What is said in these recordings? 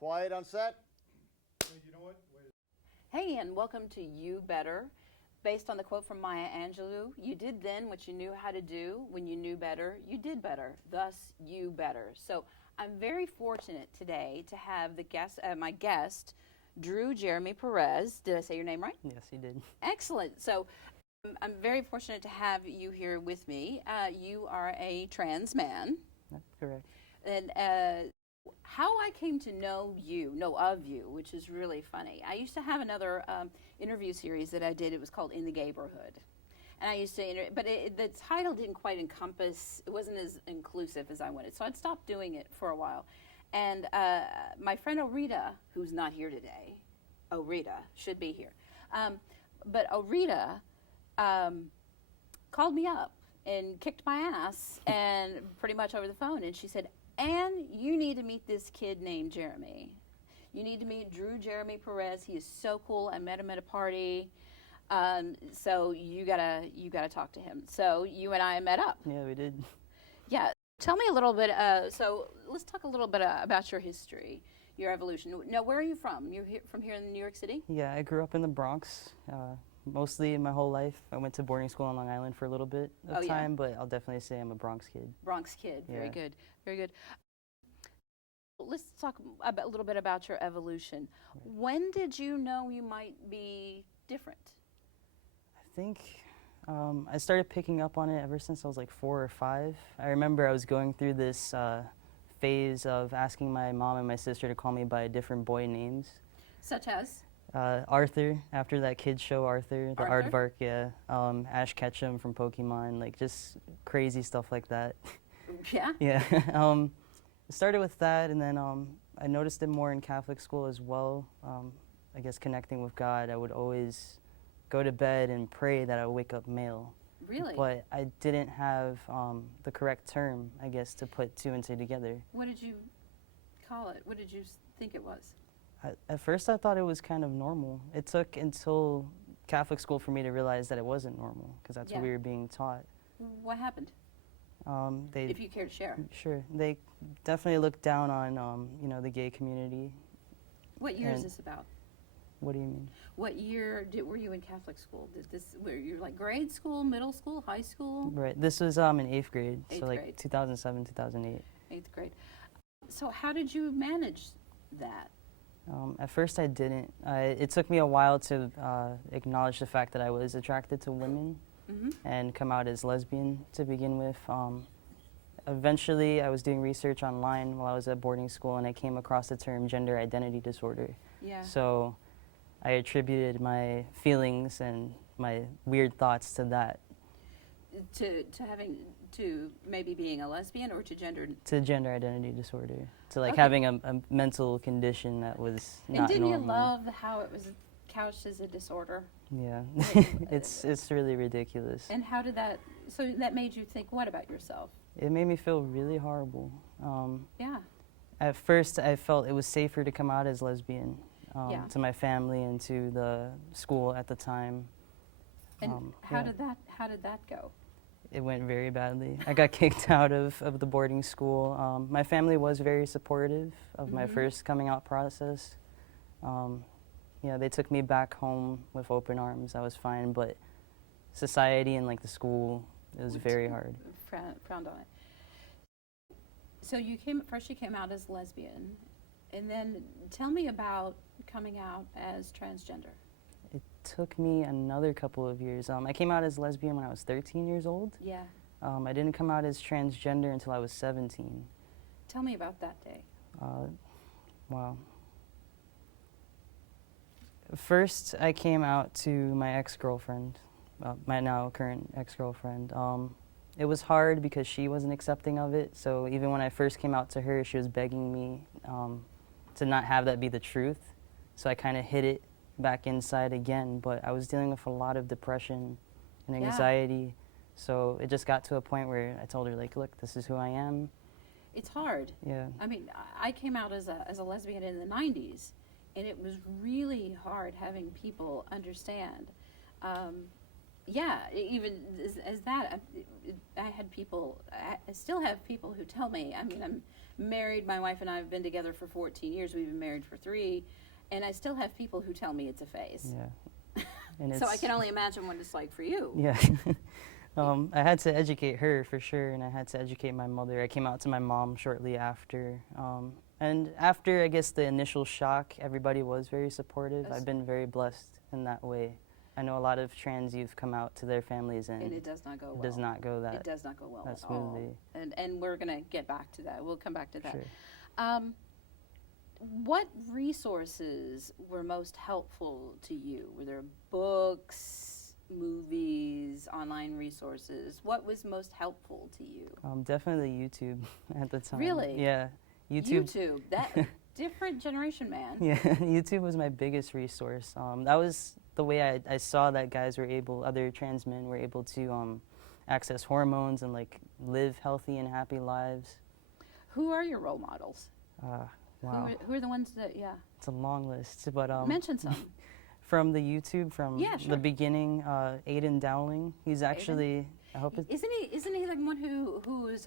Quiet on set. Wait, you know what? Wait. Hey, and welcome to You Better. Based on the quote from Maya Angelou, you did then what you knew how to do. When you knew better, you did better. Thus, you better. So I'm very fortunate today to have my guest, Drew Jeremy Perez. Did I say your name right? Yes, you did. Excellent. So I'm very fortunate to have you here with me. You are a trans man. That's correct. And how I came to know of you, which is really funny. I used to have another interview series that I did. It was called In the Gayborhood. And I used to, but the title didn't quite encompass, it wasn't as inclusive as I wanted. So I'd stopped doing it for a while. And my friend Orita, who's not here today, Orita should be here. But Orita called me up and kicked my ass and pretty much over the phone. And she said, Ann, you need to meet this kid named Jeremy. You need to meet Drew Jeremy Perez. He is so cool. I met him at a party. So you gotta talk to him. So you and I met up. Yeah, we did. Yeah. Tell me a little bit. So let's talk a little bit about your history, your evolution. Now, where are you from? You're from here in New York City? Yeah, I grew up in the Bronx. Mostly my whole life. I went to boarding school on Long Island for a little bit of time, but I'll definitely say I'm a Bronx kid. Bronx kid. Yeah. Very good. Very good. Let's talk a little bit about your evolution. Right. When did you know you might be different? I think I started picking up on it ever since I was like 4 or 5. I remember I was going through this phase of asking my mom and my sister to call me by different boy names. Such as? Arthur, after that kid's show, Arthur, the Arthur? Aardvark, yeah. Ash Ketchum from Pokemon, like just crazy stuff like that. Yeah? Yeah. It started with that, and then I noticed it more in Catholic school as well. I guess connecting with God, I would always go to bed and pray that I would wake up male. Really? But I didn't have the correct term, I guess, to put 2 and 2 together. What did you call it? What did you think it was? At first, I thought it was kind of normal. It took until Catholic school for me to realize that it wasn't normal, because that's what we were being taught. What happened? If you care to share. Sure. They definitely looked down on, the gay community. What year is this about? What do you mean? What year were you in Catholic school? Were you like grade school, middle school, high school? Right. This was in 8th grade, Eighth so like grade. 2007, 2008. 8th grade. So how did you manage that? At first, I didn't. It took me a while to acknowledge the fact that I was attracted to women and come out as lesbian to begin with. Eventually, I was doing research online while I was at boarding school, and I came across the term gender identity disorder. Yeah. So I attributed my feelings and my weird thoughts to that. To maybe being a lesbian, or to gender? To gender identity disorder. To like Okay. having a mental condition that was not normal. And didn't you love how it was couched as a disorder? Yeah. it's really ridiculous. And how did that, so that made you think what about yourself? It made me feel really horrible. Yeah. At first, I felt it was safer to come out as lesbian to my family and to the school at the time. And how did that go? It went very badly. I got kicked out of the boarding school. My family was very supportive of my first coming out process. They took me back home with open arms. I was fine, but society and like the school, it was very hard. Frowned on it. So you came out as lesbian, and then tell me about coming out as transgender. It took me another couple of years. I came out as lesbian when I was 13 years old. Yeah. I didn't come out as transgender until I was 17. Tell me about that day. Wow. First, I came out to my ex-girlfriend, my now current ex-girlfriend. It was hard because she wasn't accepting of it, so even when I first came out to her, she was begging me to not have that be the truth. So I kind of hid it back inside again, but I was dealing with a lot of depression and anxiety, so it just got to a point where I told her, like, look, this is who I am. It's hard. Yeah. I mean, I came out as a lesbian in the 90s, and it was really hard having people understand. Even as that, I had people, I still have people who tell me, I mean, I'm married. My wife and I have been together for 14 years. We've been married for 3, and I still have people who tell me it's a phase. Yeah. And So I can only imagine what it's like for you. Yeah. I had to educate her for sure, and I had to educate my mother. I came out to my mom shortly after. And after, I guess, the initial shock, everybody was very supportive. I've been very blessed in that way. I know a lot of trans youth come out to their families, and it does not go well. It does not go It does not go well that at all. smoothly. And we're going to get back to that. We'll come back to that. Sure. What resources were most helpful to you? Were there books, movies, online resources? What was most helpful to you? Definitely YouTube at the time. Really? Yeah. YouTube. That different generation, man. Yeah, YouTube was my biggest resource. That was the way I saw that guys were able, other trans men were able to access hormones and like live healthy and happy lives. Who are your role models? Wow. Who are the ones that, yeah. It's a long list, but Mention some. from the YouTube, from Yeah, sure. the beginning, Aiden Dowling. He's actually, I hope it. Isn't he like one who is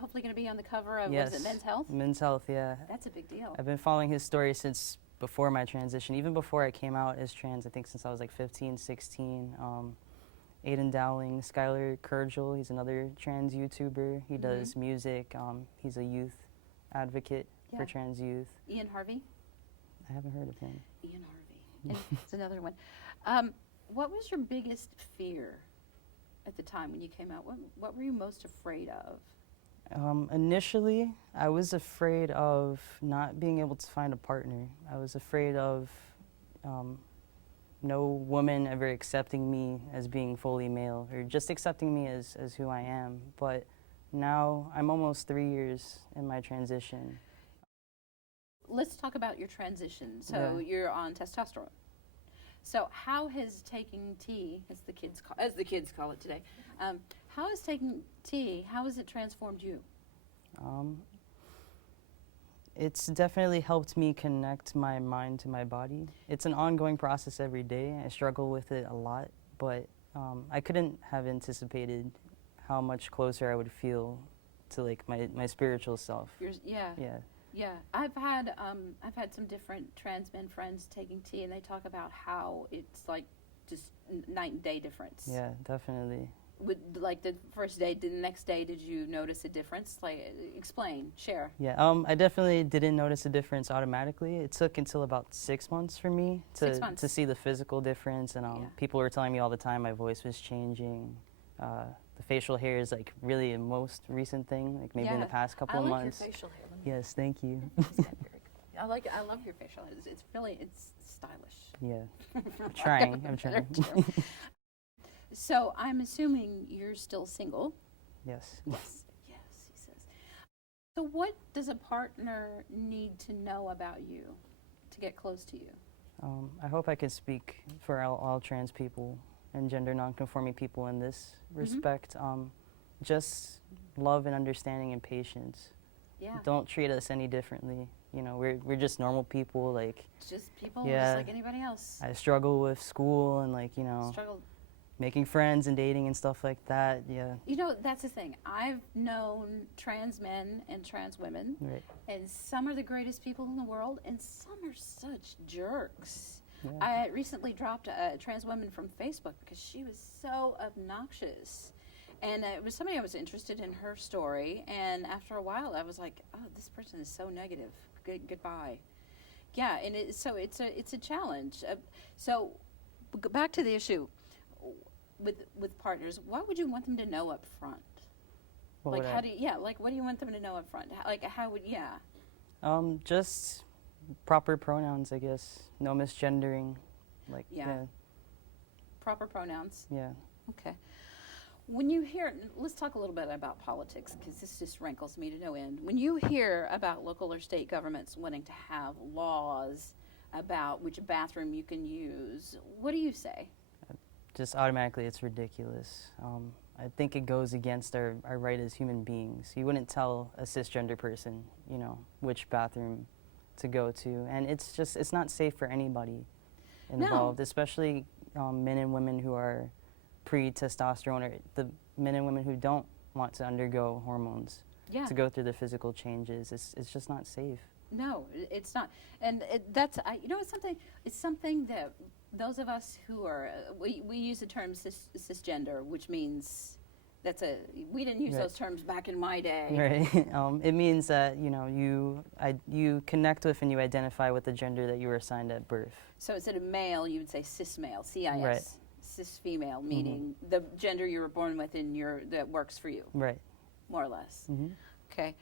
hopefully going to be on the cover of Yes, was it Men's Health? Men's Health, yeah. That's a big deal. I've been following his story since before my transition, even before I came out as trans, I think since I was like 15, 16. Aiden Dowling, Skylar Kurgel, he's another trans YouTuber. He does music. He's a youth advocate for trans youth. Ian Harvey? I haven't heard of him. Ian Harvey. It's another one. What was your biggest fear at the time when you came out? What were you most afraid of? Initially, I was afraid of not being able to find a partner. I was afraid of no woman ever accepting me as being fully male or just accepting me as who I am. But now I'm almost 3 years in my transition. Let's talk about your transition. So you're on testosterone. So how has taking T, as the kids call it today, how has taking T, how has it transformed you? It's definitely helped me connect my mind to my body. It's an ongoing process every day. I struggle with it a lot, but I couldn't have anticipated how much closer I would feel to like my spiritual self. Yeah, I've had some different trans men friends taking T, and they talk about how it's like just night and day difference. Yeah, definitely. Like the first day, the next day, did you notice a difference? Like, explain, share. Yeah, I definitely didn't notice a difference automatically. It took until about 6 months for me to see the physical difference, and people were telling me all the time my voice was changing. The facial hair is like really a most recent thing, like maybe in the past couple of months. I like your facial hair. Yes, thank you. I love your facial hair. It's stylish. Yeah, I'm trying. So I'm assuming you're still single. Yes. Yes, he says. So what does a partner need to know about you to get close to you? I hope I can speak for all trans people and gender nonconforming people in this respect. Just love and understanding and patience. Yeah. Don't treat us any differently. You know, we're just normal people. Like just people, just like anybody else. I struggle with school and like making friends and dating and stuff like that. Yeah. You know, that's the thing. I've known trans men and trans women, and some are the greatest people in the world, and some are such jerks. Yeah. I recently dropped a trans woman from Facebook because she was so obnoxious. And it was somebody I was interested in her story, and after a while I was like, oh, this person is so negative. Goodbye. Yeah, and it's a challenge. So back to the issue with partners. What would you want them to know up front? What do you want them to know up front? Just proper pronouns, I guess. No misgendering. Proper pronouns. Yeah. Okay. When you hear, let's talk a little bit about politics, because this just rankles me to no end. When you hear about local or state governments wanting to have laws about which bathroom you can use, what do you say? Just automatically, it's ridiculous. I think it goes against our right as human beings. You wouldn't tell a cisgender person, which bathroom to go to, and it's not safe for anybody involved, especially men and women who are pre-testosterone, or the men and women who don't want to undergo hormones. Yeah. to go through the physical changes. It's just not safe. No, it's not. And that's, you know, it's something that those of us who are, we use the term cisgender, which means we didn't use Right. those terms back in my day. Right. It means that, you know, you connect with and you identify with the gender that you were assigned at birth. So instead of male, you would say cis male, CIS. Right. Cis female, meaning the gender you were born with and that works for you, Right. more or less. Mm-hmm. Okay.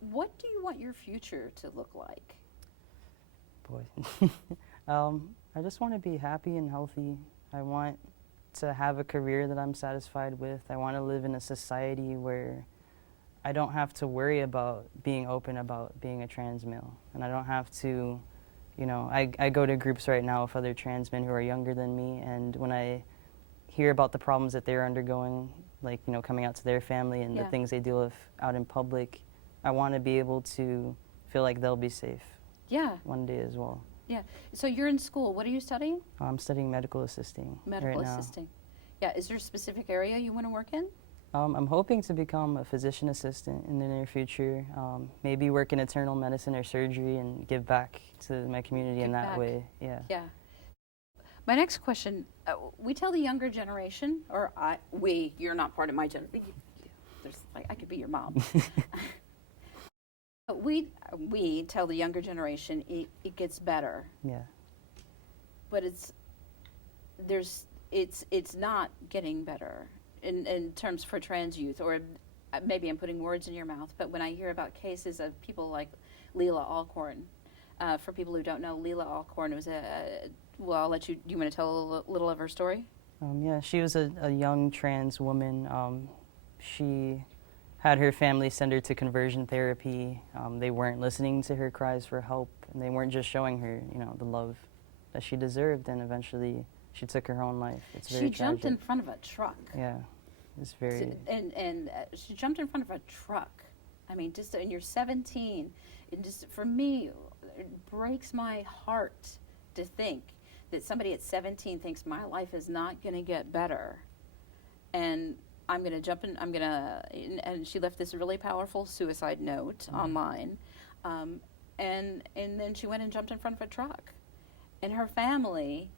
What do you want your future to look like? Boy. I just want to be happy and healthy. I want to have a career that I'm satisfied with. I want to live in a society where I don't have to worry about being open about being a trans male. And I don't have to, you know, I go to groups right now with other trans men who are younger than me, and when I hear about the problems that they're undergoing, like, you know, coming out to their family and the things they deal with out in public, I want to be able to feel like they'll be safe one day as well. Yeah. So you're in school. What are you studying? I'm studying medical assisting Medical right now. assisting. Yeah. Is there a specific area you want to work in? I'm hoping to become a physician assistant in the near future, maybe work in internal medicine or surgery and give back to my community in that way. Yeah. Yeah. My next question, we tell the younger generation, or you're not part of my generation. I could be your mom. We tell the younger generation it gets better. Yeah. But it's not getting better in terms for trans youth, or maybe I'm putting words in your mouth, but when I hear about cases of people like Leila Alcorn, for people who don't know, Leila Alcorn was I'll let you, do you want to tell a little of her story? Yeah, she was a young trans woman. She had her family send her to conversion therapy. They weren't listening to her cries for help, and they weren't just showing her, you know, the love that she deserved, and eventually she took her own life. It's very tragic. She jumped in front of a truck. Yeah, it's very... And she jumped in front of a truck. I mean, just, and you're 17. It just, for me, it breaks my heart to think that somebody at 17 thinks my life is not going to get better. And I'm going to jump in, and she left this really powerful suicide note online. And then she went and jumped in front of a truck. And her family,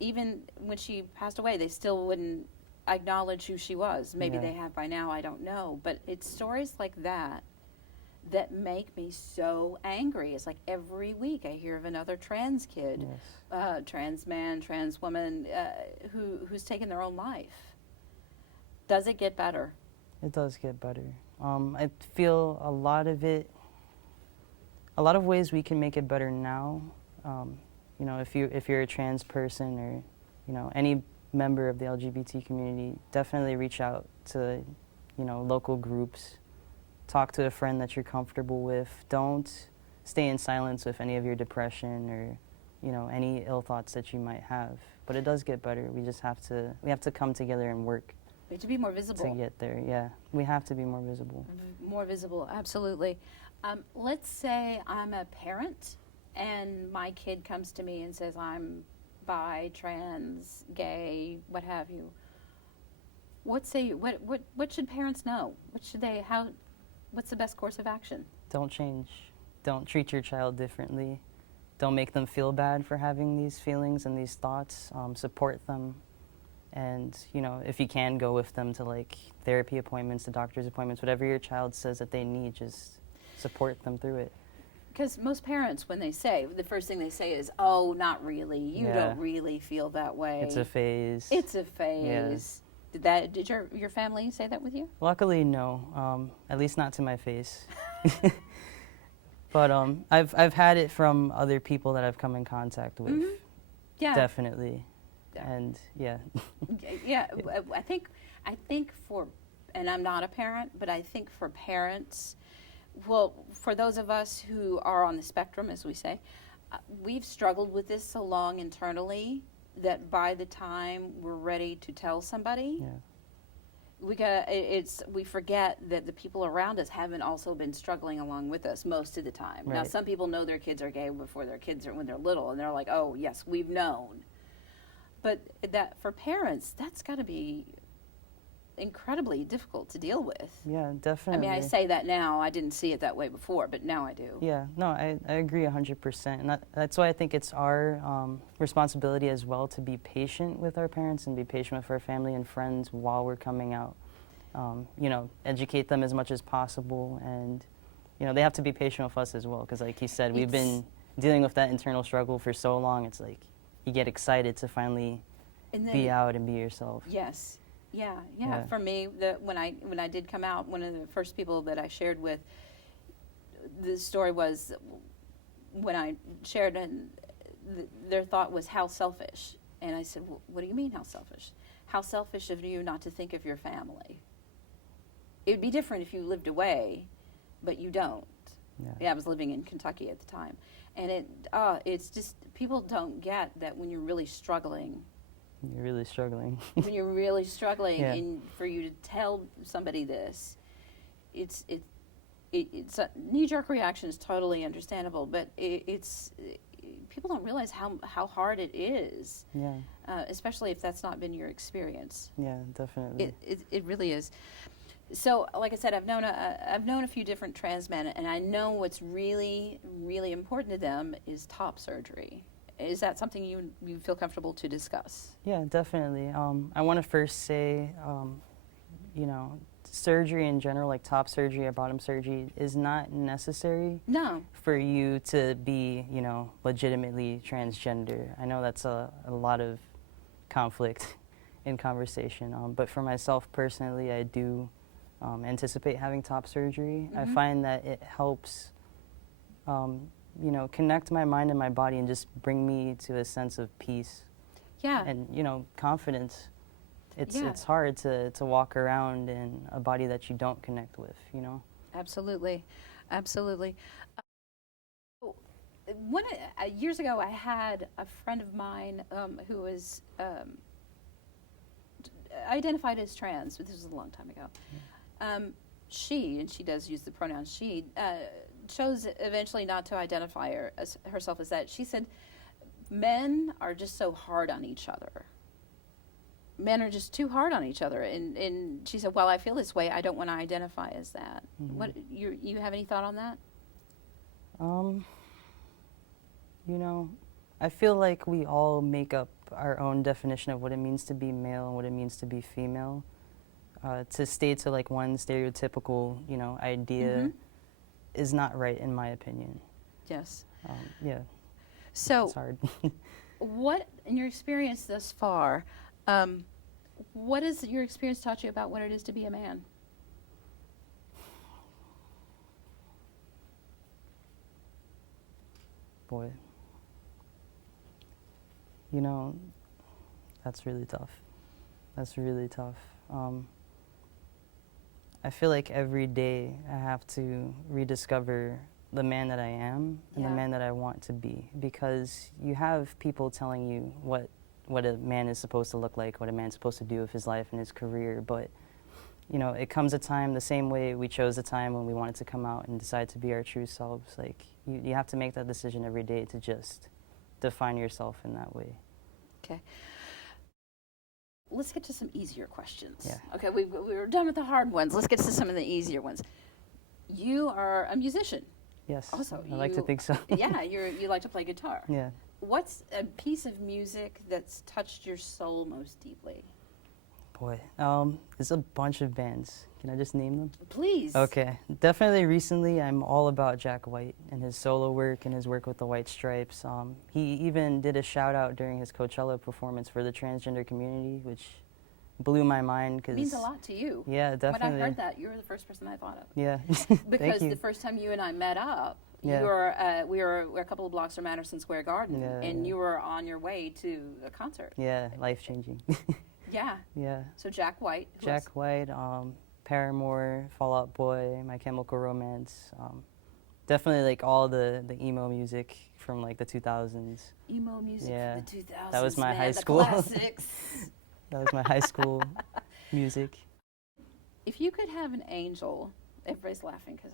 even when she passed away, they still wouldn't acknowledge who she was. Maybe they have by now, I don't know. But it's stories like that that make me so angry. It's like every week I hear of another trans kid, trans man, trans woman, who's taken their own life. Does it get better? It does get better. I feel a lot of ways we can make it better now. You know, if you're a trans person, or, you know, any member of the LGBT community, definitely reach out to, you know, local groups. Talk to a friend that you're comfortable with. Don't stay in silence with any of your depression or, you know, any ill thoughts that you might have. But it does get better. We have to come together and work. We have to be more visible. To get there, yeah. We have to be more visible. More visible, absolutely. Let's say I'm a parent and my kid comes to me and says, I'm bi, trans, gay, what have you. What should parents know? What's the best course of action? Don't change. Don't treat your child differently. Don't make them feel bad for having these feelings and these thoughts. Support them. And, you know, if you can, go with them to, like, therapy appointments, to doctor's appointments, whatever your child says that they need, just support them through it. Because most parents, when they say, the first thing they say is, oh, not really. You don't really feel that way. It's a phase. It's a phase. Yeah. Did your family say that with you? Luckily, no. At least not to my face. But I've had it from other people that I've come in contact with. Mm-hmm. Yeah. Definitely. Yeah. And yeah. Yeah, I think for, and I'm not a parent, but I think for parents, well, for those of us who are on the spectrum, as we say, we've struggled with this so long internally that by the time we're ready to tell somebody, we forget that the people around us haven't also been struggling along with us most of the time. Right. Now, some people know their kids are gay before their kids are, when they're little, and they're like, oh, yes, we've known. But that for parents, that's got to be incredibly difficult to deal with. Yeah, I definitely. mean, I say that now. I didn't see it that way before, but now I do. Yeah, no, I agree 100%. And that's why I think it's our responsibility as well to be patient with our parents and be patient with our family and friends while we're coming out. You know, educate them as much as possible. And, you know, they have to be patient with us as well. Because like he said, we've been dealing with that internal struggle for so long. It's like you get excited to finally be out and be yourself. Yes. Yeah. For me, when I did come out, one of the first people that I shared with the story was when I shared, and their thought was, how selfish. And I said, what do you mean, how selfish? How selfish of you not to think of your family. It would be different if you lived away, but you don't. Yeah, I was living in Kentucky at the time. And it's just, people don't get that when you're really struggling. You're really struggling. When you're really struggling, Yeah. and for you to tell somebody this, it's a knee-jerk reaction is totally understandable, but people don't realize how hard it is. Yeah. Especially if that's not been your experience. Yeah, definitely. It really is. So, like I said, I've known a few different trans men, and I know what's really, really important to them is top surgery. Is that something you feel comfortable to discuss? Yeah, definitely. I want to first say, you know, surgery in general, like top surgery or bottom surgery, is not necessary. No. For you to be, you know, legitimately transgender. I know that's a lot of conflict in conversation, but for myself personally, I do anticipate having top surgery. Mm-hmm. I find that it helps, you know, connect my mind and my body and just bring me to a sense of peace. Yeah. And, you know, confidence. It's Yeah. it's hard to walk around in a body that you don't connect with, you know? Absolutely. Years ago, I had a friend of mine who was identified as trans, but this was a long time ago. She does use the pronoun she, chose eventually not to identify herself as that. She said, men are just so hard on each other. Men are just too hard on each other. And she said, well, I feel this way. I don't want to identify as that. Mhm. What you have any thought on that? You know, I feel like we all make up our own definition of what it means to be male and what it means to be female. To stay to like one stereotypical, you know, idea Mm-hmm. is not right in my opinion. Yes. Yeah, So, it's hard. what, in your experience thus far, what has your experience taught you about what it is to be a man? Boy, you know, that's really tough. That's really tough. I feel like every day I have to rediscover the man that I am and Yeah. the man that I want to be, because you have people telling you what a man is supposed to look like, what a man's supposed to do with his life and his career, but you know, it comes a time the same way we chose a time when we wanted to come out and decide to be our true selves. Like you have to make that decision every day to just define yourself in that way. Okay. Let's get to some easier questions. Yeah. Okay, we were done with the hard ones. Let's get to some of the easier ones. You are a musician. Yes, Also, I like to you- think so. Yeah, you like to play guitar. Yeah. What's a piece of music that's touched your soul most deeply? Boy, there's a bunch of bands. Can I just name them? Please. Okay, definitely recently I'm all about Jack White and his solo work and his work with the White Stripes. He even did a shout out during his Coachella performance for the transgender community, which blew my mind. It means a lot to you. Yeah, definitely. When I heard that, you were the first person I thought of. Yeah, Because thank you. the first time you and I met up, Yeah. we were a couple of blocks from Madison Square Garden, Yeah, and yeah. you were on your way to a concert. Yeah, life changing. Yeah. Yeah, So Jack White. Who Jack else? White, Paramore, Fall Out Boy, My Chemical Romance. Definitely like all the emo music from like the 2000s. Emo music Yeah. from the 2000s. That was my man, high the school. classics. That was my high school music. If you could have an angel, everybody's laughing because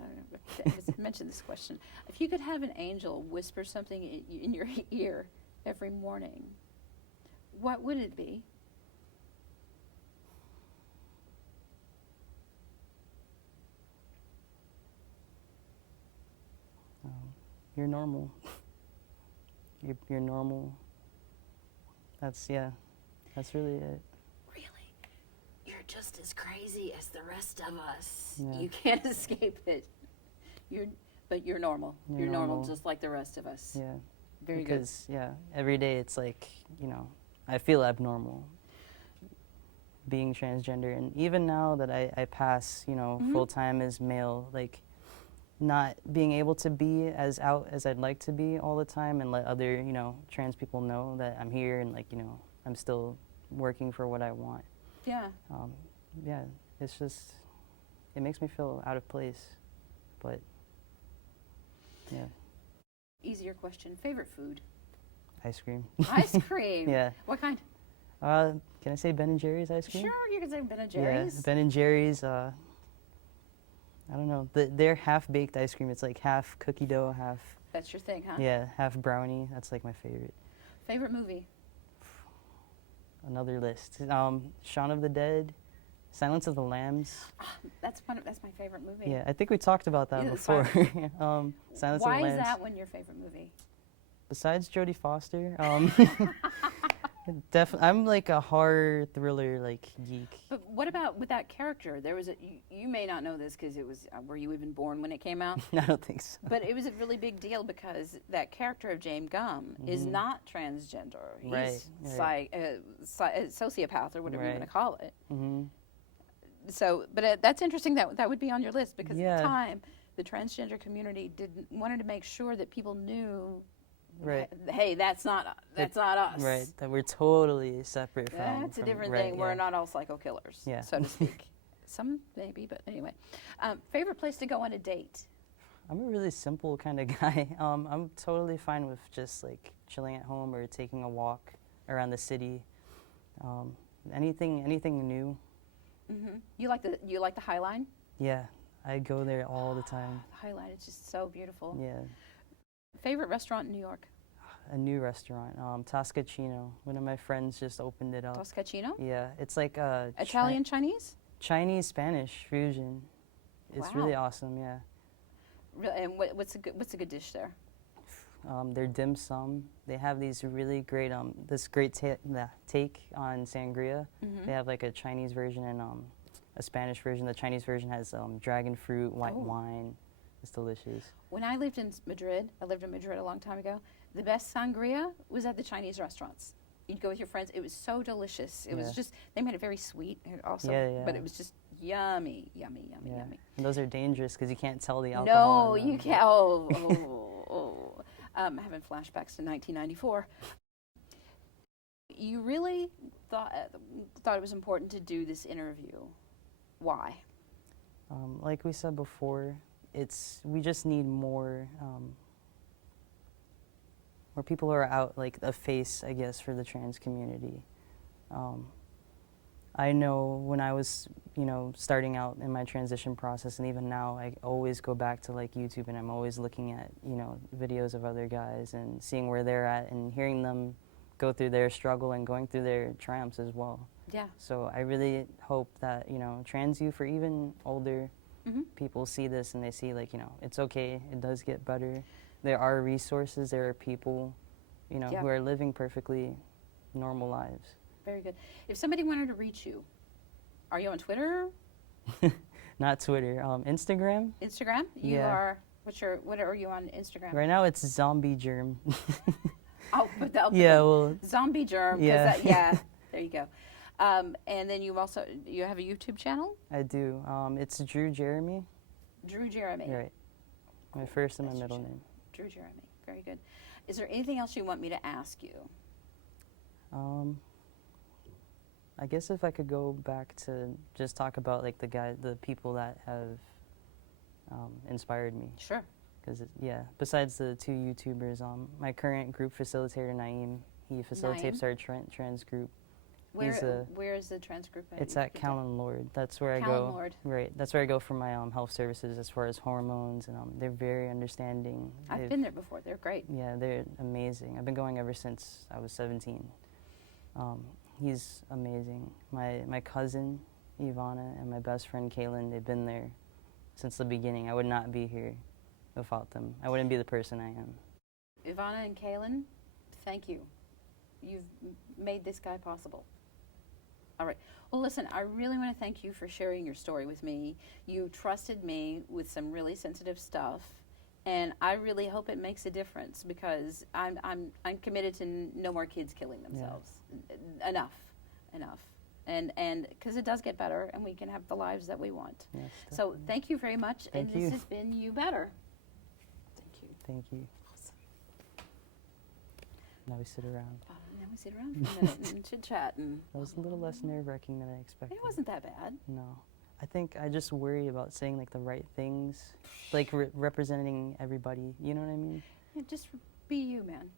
I just mentioned this question. If you could have an angel whisper something in your ear every morning, what would it be? you're normal. You're normal. That's really it. Really? You're just as crazy as the rest of us. Yeah. You can't escape it. But you're normal. You're You're normal normal. just like the rest of us. Yeah. Very Because every day it's like, I feel abnormal being transgender, and even now that I pass, full time as male, like not being able to be as out as I'd like to be all the time, and let other, trans people know that I'm here and, like, I'm still working for what I want. Yeah. Yeah, it's just, it makes me feel out of place, but yeah. Easier question. Favorite food? Ice cream. Ice cream. Yeah. What kind? Can I say Ben and Jerry's ice cream? Sure, you can say Ben and Jerry's. Yeah, Ben and Jerry's. I don't know. They're half-baked ice cream. It's like half cookie dough, half. That's your thing, huh? Yeah, half brownie. That's like my favorite. Favorite movie? Another list. Shaun of the Dead, Silence of the Lambs. That's my favorite movie. Yeah, I think we talked about that Yeah, before. Silence of Why the is Lambs. that one your favorite movie? Besides Jodie Foster, I'm like a horror thriller geek. But what about with that character? There was you may not know this because it was were you even born when it came out? I don't think so. But it was a really big deal because that character of James Gumb is not transgender. He's Right. Sociopath or whatever you Right. want to call it. Mm-hmm. So, but that's interesting that would be on your list because at Yeah. the time the transgender community wanted to make sure that people knew. Right. Hey, that's not us. Right, that we're totally separate from. That's a different right, thing. yeah. We're not all psycho killers, Yeah. so to speak. Some maybe, but anyway. Favorite place to go on a date? I'm a really simple kind of guy. I'm totally fine with just like chilling at home or taking a walk around the city. Anything new. Mm-hmm. You like the High Line? Yeah, I go there all the time. The High Line is just so beautiful. Yeah. Favorite restaurant in New York? A new restaurant, Toscacino. One of my friends just opened it up. Toscacino? Yeah, it's like a Italian, Chinese? Chinese Spanish fusion. It's really awesome. Yeah. And what's a good dish there? Their dim sum. They have these really great this great take on sangria. Mm-hmm. They have like a Chinese version and a Spanish version. The Chinese version has dragon fruit, white wine. It's delicious. When I lived in Madrid a long time ago, the best sangria was at the Chinese restaurants. You'd go with your friends. It was so delicious. It was just, they made it very sweet also, but it was just yummy. And those are dangerous because you can't tell the alcohol. No, you can't. I'm having flashbacks to 1994. You really thought it was important to do this interview. Why? Like we said before, we just need more people who are out, like a face, I guess, for the trans community. I know when I was, starting out in my transition process, and even now, I always go back to like YouTube, and I'm always looking at, videos of other guys and seeing where they're at and hearing them go through their struggle and going through their triumphs as well. Yeah. So I really hope that, trans youth or even older people see this and they see like, it's okay, it does get better. There are resources, there are people, who are living perfectly normal lives. Very good. If somebody wanted to reach you, are you on Twitter? Not Twitter, Instagram. Instagram? You are, what are you on Instagram? Right now it's Zombie Germ. I'll put Zombie Germ. Yeah. There you go. And then you have a YouTube channel? I do. It's Drew Jeremy. Drew Jeremy. Right. My first and my middle name. Drew Jeremy. Very good. Is there anything else you want me to ask you? I guess if I could go back to just talk about like the people that have inspired me. Sure. Because besides the two YouTubers, my current group facilitator Naeem, he facilitates our trans group. Where is the trans group? It's at Callan Lord. That's where I go. Lord. Right. That's where I go for my health services as far as hormones, and they're very understanding. I've been there before. They're great. Yeah, they're amazing. I've been going ever since I was 17. He's amazing. My cousin Ivana and my best friend Kaylin, they've been there since the beginning. I would not be here without them. I wouldn't be the person I am. Ivana and Kaylin, thank you. You've made this guy possible. All right. Well, listen, I really want to thank you for sharing your story with me. You trusted me with some really sensitive stuff, and I really hope it makes a difference because I'm committed to no more kids killing themselves. Yeah. Enough. And because it does get better, and we can have the lives that we want. Yes, so thank you very much. Thank you. This has been You Better. Thank you. Thank you. Awesome. Now we sit around. Now we sit around for a minute and chit chat. And That was a little less nerve-wracking than I expected. it wasn't that bad. No. I think I just worry about saying like the right things, like representing everybody. You know what I mean? Yeah, just be you, man.